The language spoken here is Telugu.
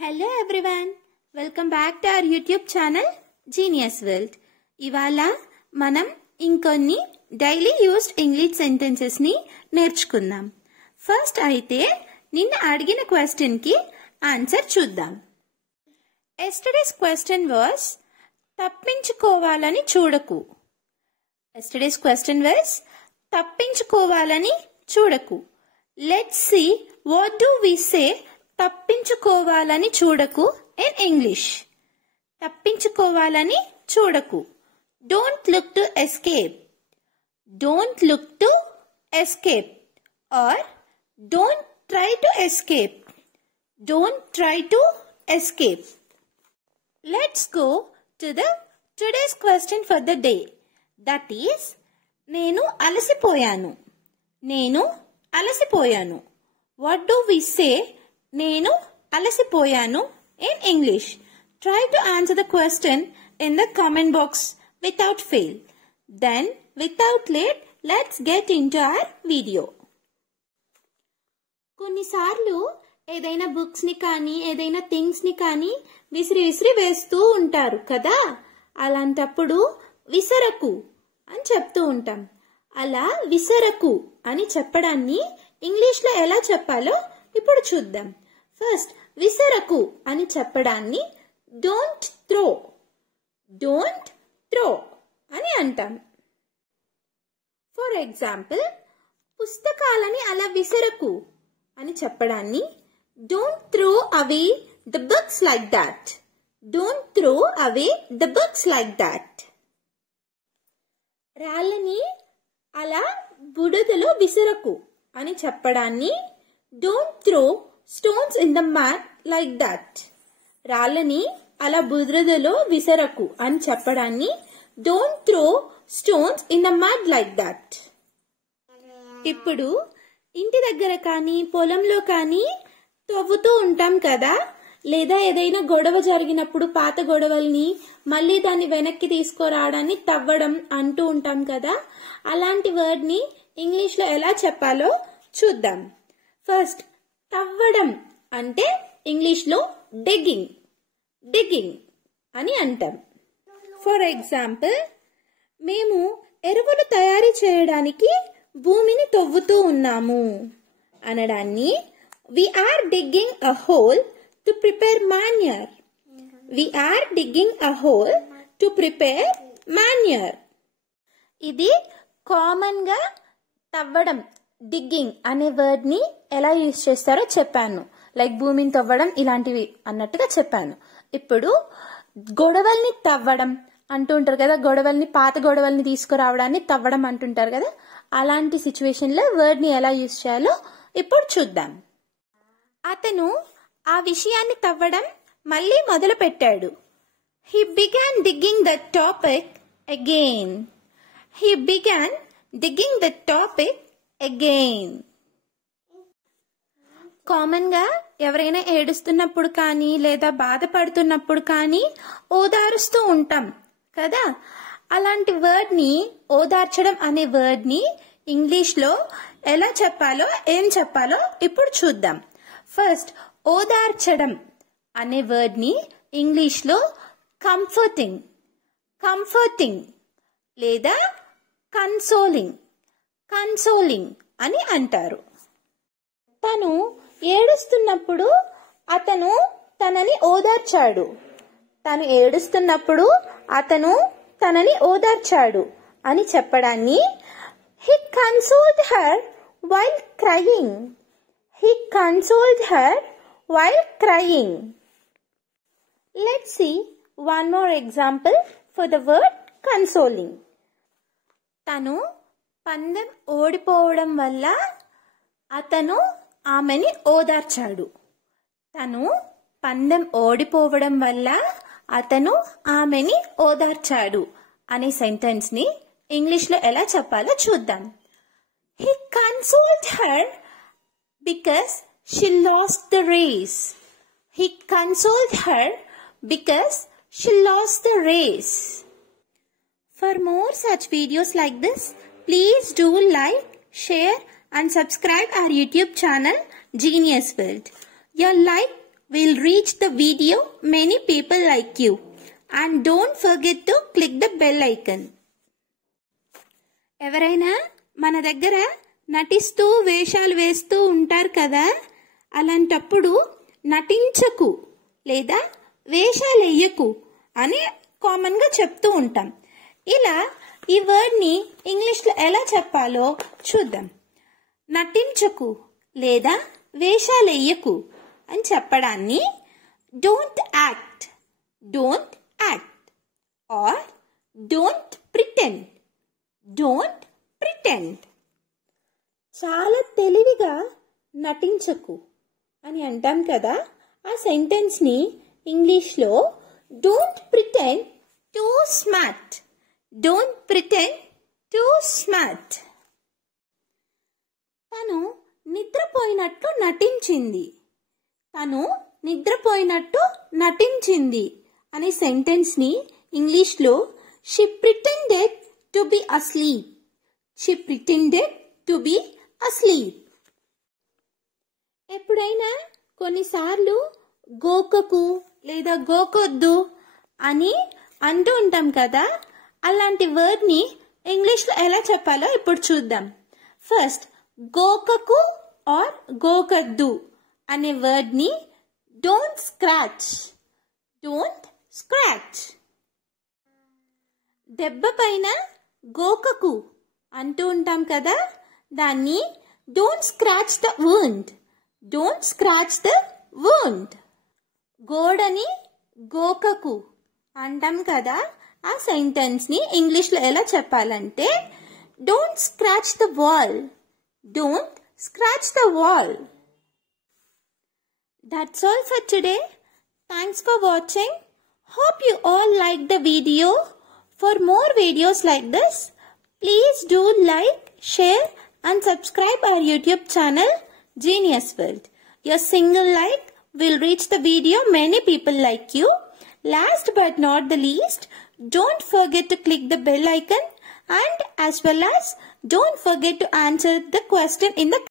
Hello everyone, welcome back to our YouTube channel Genius World. ఇవాళ మనం ఇంకొన్ని డైలీ యూస్డ్ ఇంగ్లీష్ సెంటెన్సెస్ ని నేర్చుకుందాం. ఫస్ట్ అయితే నిన్న అడిగిన క్వశ్చన్ కి ఆన్సర్ చూద్దాం. Yesterday's question was తప్పించుకోవాలని చూడకు. Yesterday's question was తప్పించుకోవాలని చూడకు. Let's see what do we say తప్పించుకోవాలని చూడకు in English. తప్పించుకోవాలని చూడకు. Don't look to escape. Don't look to escape. Or don't try to escape. Don't try to escape. Let's go to the today's question for the day. That is, నేను అలసిపోయాను. నేను అలసిపోయాను. What do we say? నేను అలసిపోయాను in English. Try to answer the question in the comment box without fail. Then, without late, let's get into our video. కొన్నిసార్లు ఏదైనా బుక్స్ ని కానీ ఏదైనా థింగ్స్ ని కానీ విసిరి వేస్తూ ఉంటారు కదా. అలాంటప్పుడు విసరకు అని చెప్తూ ఉంటాం. అలా విసరకు అని చెప్పడాన్ని ఇంగ్లీష్ లో ఎలా చెప్పాలో ఇప్పుడు చూద్దాం. ఫస్ట్ విసరకు అని చెప్పడాన్ని డోంట్ త్రో అని అంటాం. ఫర్ ఎగ్జాంపుల్, పుస్తకాలని అలా విసరకు అని చెప్పడాన్ని don't throw away the books like that. Don't throw away the books like that. రాళ్ళని అలా బుడదలో విసరకు అని చెప్పడాన్ని don't throw stones in the mud like that. రాళ్ళని అలా బురదలో విసరకు అని చెప్పడాన్ని don't throw stones in the mud like that. ఇప్పుడు ఇంటి దగ్గర కానీ పొలంలో కానీ తవ్వుతూ ఉంటాం కదా, లేదా ఏదైనా గొడవ జరిగినప్పుడు పాత గొడవల్ని మళ్ళీ దాన్ని వెనక్కి తీసుకురావడాన్ని తవ్వడం అంటూ ఉంటాం కదా. అలాంటి వర్డ్ ని ఇంగ్లీష్ లో ఎలా చెప్పాలో చూద్దాం. ఫస్ట్, తవ్వడం అంటే ఇంగ్లీష్ లో డిగ్గింగ్ అని అంటాం. ఫర్ ఎగ్జాంపుల్, మేము ఎరువులు తయారు చేయడానికి భూమిని తవ్వుతూ ఉన్నాము అనడాన్ని we are digging a hole to prepare manure. We are digging a hole to prepare manure. ఇది కామన్ గా తవ్వడం, డిగ్గింగ్ అనే వర్డ్ ని ఎలా యూజ్ చేస్తారో చెప్పాను. లైక్ భూమిని తవ్వడం ఇలాంటివి అన్నట్టుగా చెప్పాను. ఇప్పుడు గొడవల్ని తవ్వడం అంటుంటారు కదా, పాత గొడవల్ని తీసుకురావడాన్ని తవ్వడం అంటుంటారు కదా. అలాంటి సిచ్యువేషన్ లో వర్డ్ ని ఎలా యూజ్ చేయాలో ఇప్పుడు చూద్దాం. అతను ఆ విషయాన్ని తవ్వడం మళ్ళీ మొదలు పెట్టాడు. He began digging the topic again. He began digging the topic again. Common గా ఎవరైనా ఏడుస్తున్నప్పుడు కానీ లేదా బాధపడుతున్నప్పుడు కానీ ఓదారుస్తూ ఉంటాం కదా. అలాంటి వర్డ్ ని, ఓదార్చడం అనే వర్డ్ ని ఇంగ్లీష్ లో ఎలా చెప్పాలో, ఏం చెప్పాలో ఇప్పుడు చూద్దాం. ఫస్ట్, ఓదార్చడం అనే వర్డ్ ని ఇంగ్లీష్ లో కంఫర్టింగ్ లేదా కన్సోలింగ్ అని అంటారు. తను ఏడుస్తున్నప్పుడు అతను తనని ఓదార్చాడు. అని చెప్పడాన్ని he consoled her while crying. Let's see one more example for the word consoling. తను పందెం ఓడిపోవడం వల్ల అతను ఆమెని ఓదార్చాడు అనే సెంటెన్స్ ని ఇంగ్లీష్ లో ఎలా చెప్పాలో చూద్దాం. He consoled her because she lost the race. For more such videos like this, please do like, share and subscribe our YouTube channel Genius World. Your like will reach the video many people like you. And don't forget to click the bell icon. ఎవరైనా మన దగ్గర నటిస్తూ వేషాలు వేస్తూ ఉంటారు కదా, అలాంటప్పుడు నటించకు లేదా వేషాలు వేయకు అని కామన్గా చెప్తూ ఉంటాం. ఇలా ఈ వర్డ్ని ఇంగ్లీష్లో ఎలా చెప్పాలో చూద్దాం. నటించకు లేదా వేషాలు వేయకు అని చెప్పడాన్ని don't act, don't act or don't pretend, don't pretend. చాలా తెలివిగా నటించకు అని అంటాం కదా, ఆ సెంటెన్స్ని ఇంగ్లీష్లో don't pretend to smart, don't pretend to smart. తను నిద్రపోయినట్టు నటించింది, తను నిద్రపోయినట్టు నటించింది అనే సెంటెన్స్ని ఇంగ్లీష్లో she pretended to be asleep, she pretended to be asleep. ఎప్పుడైనా కొన్నిసార్లు గోకకు లేదా గోకొద్దు అని అంటూ ఉంటాం కదా, అలాంటి వర్డ్ని ఇంగ్లీష్లో ఎలా చెప్పాలో ఇప్పుడు చూద్దాం. ఫస్ట్ గోకకు ఆర్ గోకద్దు అనే వర్డ్ని డోంట్ స్క్రాచ్, డోంట్ స్క్రాచ్. దెబ్బ పైన గోకకు అంటూ ఉంటాం కదా, దాన్ని don't scratch the wound, don't scratch the wound. గోడని గోకకు అంటాం కదా, ఆ సెంటెన్స్ని ఇంగ్లీష్లో ఎలా చెప్పాలంటే don't scratch the wall, don't scratch the wall. That's all for today. Thanks for watching. Hope you all liked the video. For more videos like this, please do like, share and subscribe our YouTube channel Genius World. Your single like will reach the video many people like you. Last but not the least, don't forget to click the bell icon and as well as don't forget to answer the question in the